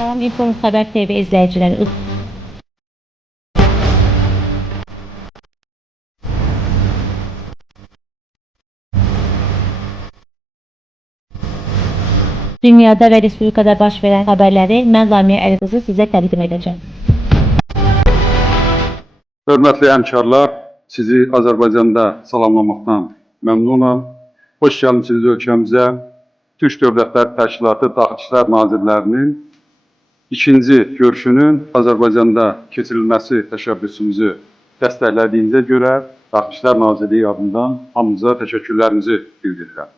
Salam İnform Xəbər TV izləyiciləri. Dünyada və Respublikada baş verən xəbərləri mən Lamiyə Əliqızı sizə təqdim edəcəm. Hörmətli həmkarlar, sizi Azərbaycanda salamlamaqdan məmnunam. Xoş gəlmisiniz ölkəmizə. Türk Dövlətlər Təşkilatı Daxili İşlər Nazirlərinin ikinci görüşünün Azərbaycanda keçirilməsi təşəbbüsümüzü dəstəklədiyinizə görə Daxili İşlər Nazirliyi adından hamınıza təşəkkürlərimizi bildirirəm.